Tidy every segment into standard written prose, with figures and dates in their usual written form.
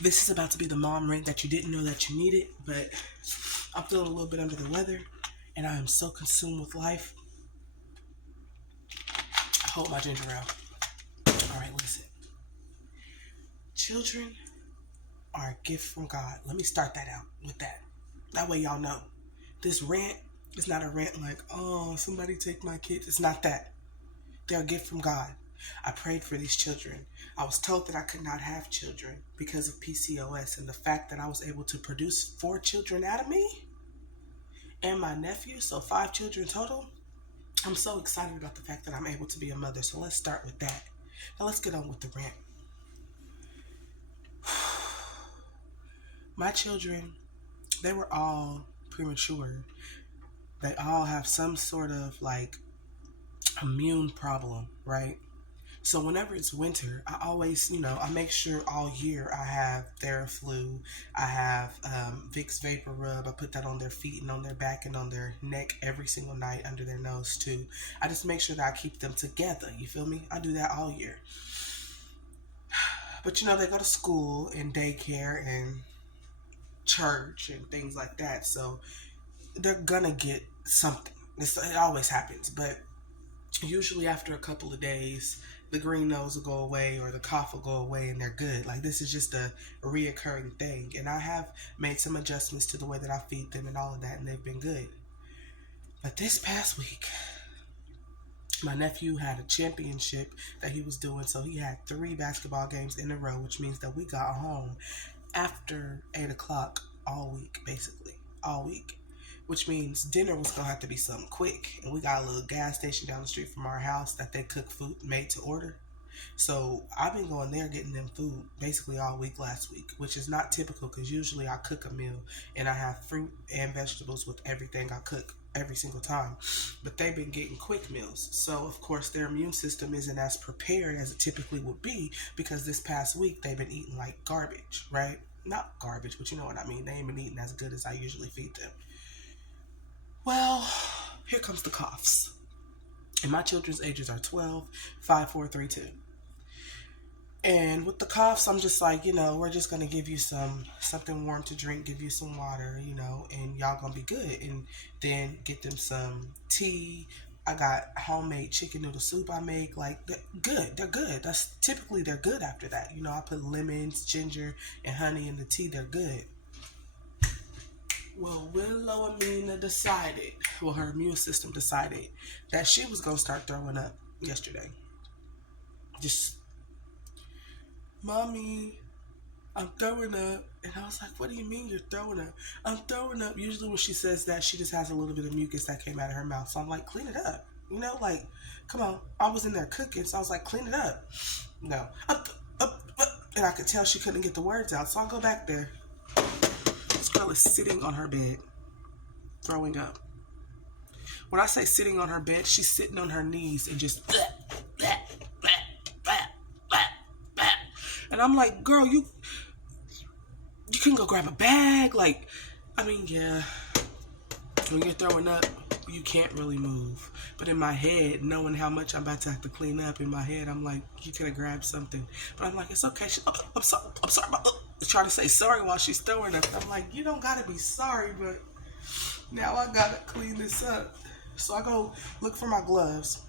This is about to be the mom rant that you didn't know that you needed, but I'm feeling a little bit under the weather, and I am so consumed with life. Hold my ginger ale. All right, listen. Children are a gift from God. Let me start that out with that. That way y'all know. This rant is not a rant like, oh, somebody take my kids. It's not that. They're a gift from God. I prayed for these children. I was told that I could not have children because of PCOS, and the fact that I was able to produce 4 children out of me and my nephew, so 5 children total. I'm so excited about the fact that I'm able to be a mother. So let's start with that. Now let's get on with the rant. My children, they were all premature. They all have some sort of like immune problem, right? So whenever it's winter, I always, I make sure all year I have Theraflu. I have Vicks Vapor Rub. I put that on their feet and on their back and on their neck every single night, under their nose too. I just make sure that I keep them together. You feel me? I do that all year. But they go to school and daycare and church and things like that. So they're gonna get something. It always happens. But usually after a couple of days, the green nose will go away or the cough will go away and they're good. Like, this is just a reoccurring thing. And I have made some adjustments to the way that I feed them and all of that, and they've been good. But this past week, my nephew had a championship that he was doing, so he had 3 basketball games in a row, which means that we got home after 8 o'clock all week, basically. All week. Which means dinner was going to have to be something quick. And we got a little gas station down the street from our house that they cook food made to order. So I've been going there getting them food basically all week last week, which is not typical because usually I cook a meal and I have fruit and vegetables with everything I cook every single time. But they've been getting quick meals. So, of course, their immune system isn't as prepared as it typically would be because this past week they've been eating like garbage, right? Not garbage, but you know what I mean. They ain't been eating as good as I usually feed them. Well, here comes the coughs. And my children's ages are 12, 5, 4, 3, 2. And with the coughs, I'm just like, we're just going to give you something warm to drink, give you some water, and y'all going to be good. And then get them some tea. I got homemade chicken noodle soup I make. Like, they're good. They're good. They're good after that. I put lemons, ginger, and honey in the tea. They're good. Well, Willow-Amina her immune system decided that she was going to start throwing up yesterday. Just, Mommy, I'm throwing up. And I was like, what do you mean you're throwing up? I'm throwing up. Usually when she says that, she just has a little bit of mucus that came out of her mouth. So I'm like, clean it up. Come on. I was in there cooking, so I was like, clean it up. No. And I could tell she couldn't get the words out. So I go back there. This girl is sitting on her bed, throwing up. When I say sitting on her bed, she's sitting on her knees and just... And I'm like, girl, you can go grab a bag. Yeah. When you're throwing up, you can't really move. But in my head, knowing how much I'm about to have to clean up, in my head, I'm like, you could have grabbed something. But I'm like, it's okay. I'm sorry. Trying to say sorry while she's throwing up. I'm like, you don't gotta be sorry, but now I gotta clean this up. So I go look for my gloves.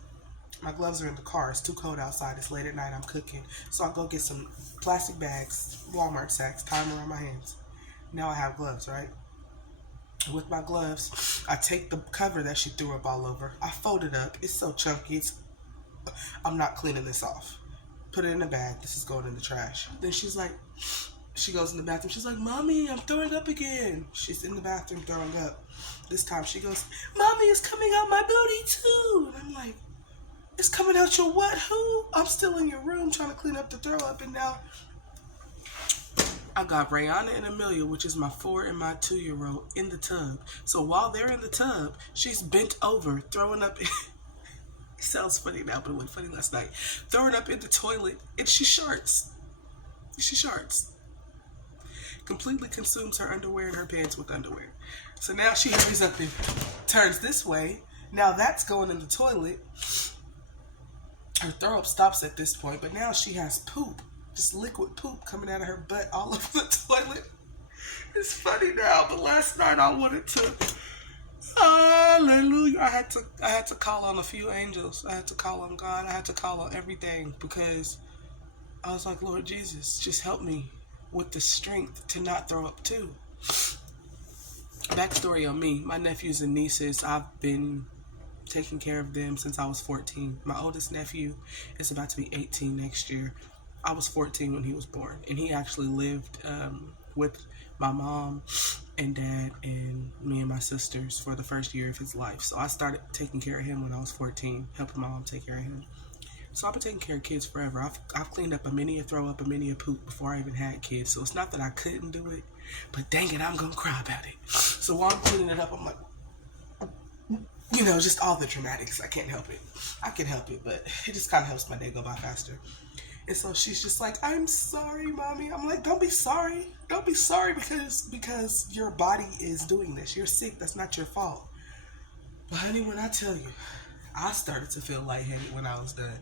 My gloves are in the car. It's too cold outside. It's late at night. I'm cooking. So I go get some plastic bags, Walmart sacks, tie them around my hands. Now I have gloves, right? With my gloves, I take the cover that she threw up all over. I fold it up. It's so chunky. I'm not cleaning this off. Put it in a bag. This is going in the trash. Then she goes in the bathroom. She's like, Mommy, I'm throwing up again. She's in the bathroom throwing up. This time she goes, Mommy, it's coming out my booty too. And I'm like, it's coming out your what? Who? I'm still in your room trying to clean up the throw up, and now I got Brianna and Amelia, which is my 4 and my 2-year-old, in the tub. So while they're in the tub, she's bent over, throwing up. It sounds funny now, but it wasn't funny last night. Throwing up in the toilet, and she sharts. Completely consumes her underwear and her pants with underwear. So now she hurries up and turns this way. Now that's going in the toilet. Her throw up stops at this point, but now she has poop just liquid poop coming out of her butt all over the toilet. It's funny now, but last night I wanted to. Hallelujah! I had to call on a few angels. I had to call on God. I had to call on everything because I was like, Lord Jesus, just help me with the strength to not throw up too. Backstory on me: my nephews and nieces, I've been taking care of them since I was 14. My oldest nephew is about to be 18 next year. I was 14 when he was born, and he actually lived with my mom and dad and me and my sisters for the first year of his life. So I started taking care of him when I was 14, helping my mom take care of him. So I've been taking care of kids forever. I've cleaned up a many a throw up, a many a poop before I even had kids. So it's not that I couldn't do it, but dang it, I'm gonna cry about it. So while I'm cleaning it up, I'm like, just all the dramatics. I can't help it. I can help it, but it just kind of helps my day go by faster. And so she's just like, I'm sorry, mommy. I'm like, don't be sorry. Don't be sorry because your body is doing this. You're sick. That's not your fault. But honey, when I tell you, I started to feel lightheaded when I was done.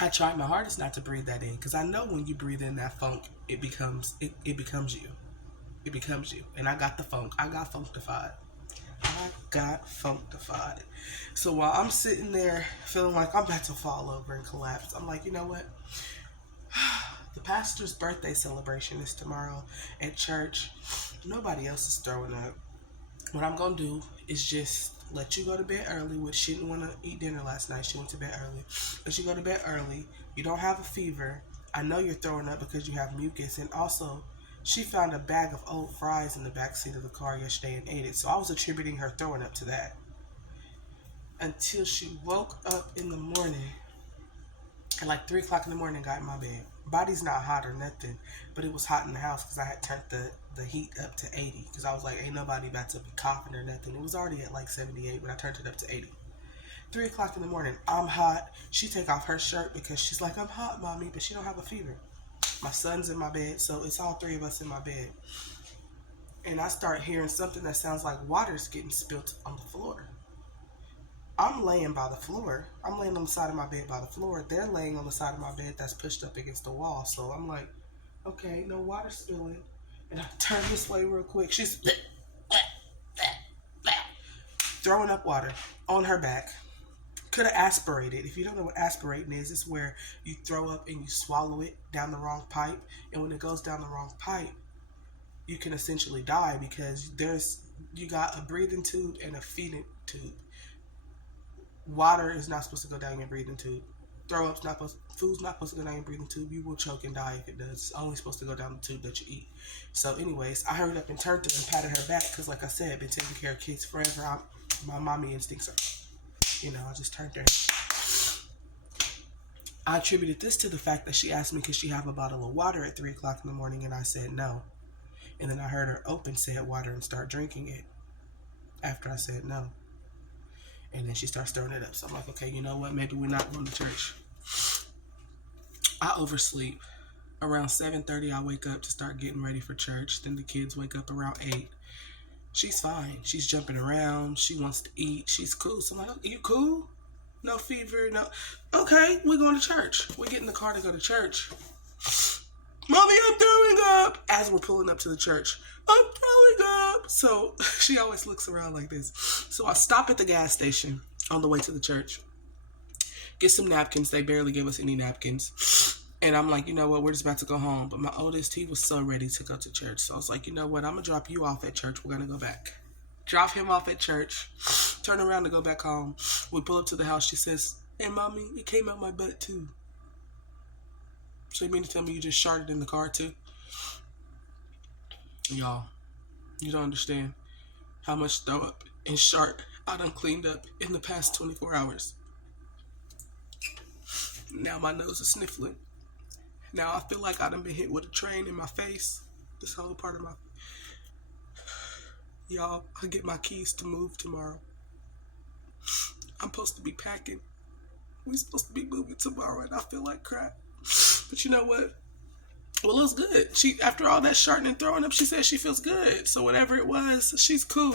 I tried my hardest not to breathe that in because I know when you breathe in that funk, it becomes you. It becomes you. And I got the funk. I got functified. So while I'm sitting there feeling like I'm about to fall over and collapse, I'm like, you know what? The pastor's birthday celebration is tomorrow at church. Nobody else is throwing up. What I'm going to do is just let you go to bed early, which she didn't want to eat dinner last night. She went to bed early. Let you go to bed early. You don't have a fever. I know you're throwing up because you have mucus. And also, she found a bag of old fries in the backseat of the car yesterday and ate it. So I was attributing her throwing up to that. Until she woke up in the morning at like 3 o'clock in the morning and got in my bed. Body's not hot or nothing, but it was hot in the house because I had turned the heat up to 80 because I was like, ain't nobody about to be coughing or nothing. It was already at like 78 when I turned it up to 80. 3 o'clock in the morning, I'm hot. She take off her shirt because she's like, I'm hot, mommy, but she don't have a fever. My son's in my bed, so it's all three of us in my bed. And I start hearing something that sounds like water's getting spilt on the floor. I'm laying by the floor. I'm laying on the side of my bed by the floor. They're laying on the side of my bed that's pushed up against the wall. So I'm like, okay, no water spilling. And I turn this way real quick. She's throwing up water on her back. Could have aspirated. If you don't know what aspirating is, it's where you throw up and you swallow it down the wrong pipe. And when it goes down the wrong pipe, you can essentially die because you got a breathing tube and a feeding tube. Water is not supposed to go down your breathing tube. Food's not supposed to go down your breathing tube. You will choke and die if it does. It's only supposed to go down the tube that you eat. So anyways, I hurried up and turned her and patted her back because like I said, I've been taking care of kids forever. My mommy instincts are, I just turned her. I attributed this to the fact that she asked me could she have a bottle of water at 3 o'clock in the morning and I said no. And then I heard her open said water and start drinking it after I said no. And then she starts stirring it up. So I'm like, okay, you know what? Maybe we're not going to church. I oversleep. Around 7:30, I wake up to start getting ready for church. Then the kids wake up around 8. She's fine. She's jumping around. She wants to eat. She's cool. So I'm like, are you cool? No fever, no. Okay, we're going to church. We get in the car to go to church. Mommy, I'm throwing up. As we're pulling up to the church, I'm throwing up. So she always looks around like this. So I stop at the gas station on the way to the church. Get some napkins. They barely gave us any napkins. And I'm like, you know what? We're just about to go home. But my oldest, he was so ready to go to church. So I was like, you know what? I'm going to drop you off at church. We're going to go back. Drop him off at church. Turn around to go back home. We pull up to the house. She says, hey, mommy, it came out my butt too. So you mean to tell me you just sharted in the car too? Y'all, you don't understand how much throw up and shart I done cleaned up in the past 24 hours. Now my nose is sniffling. Now I feel like I done been hit with a train in my face. This whole part of my... Y'all, I get my keys to move tomorrow. I'm supposed to be packing. We're supposed to be moving tomorrow and I feel like crap. But you know what? Well, it was good. After all that sharting and throwing up, she said she feels good. So whatever it was, she's cool.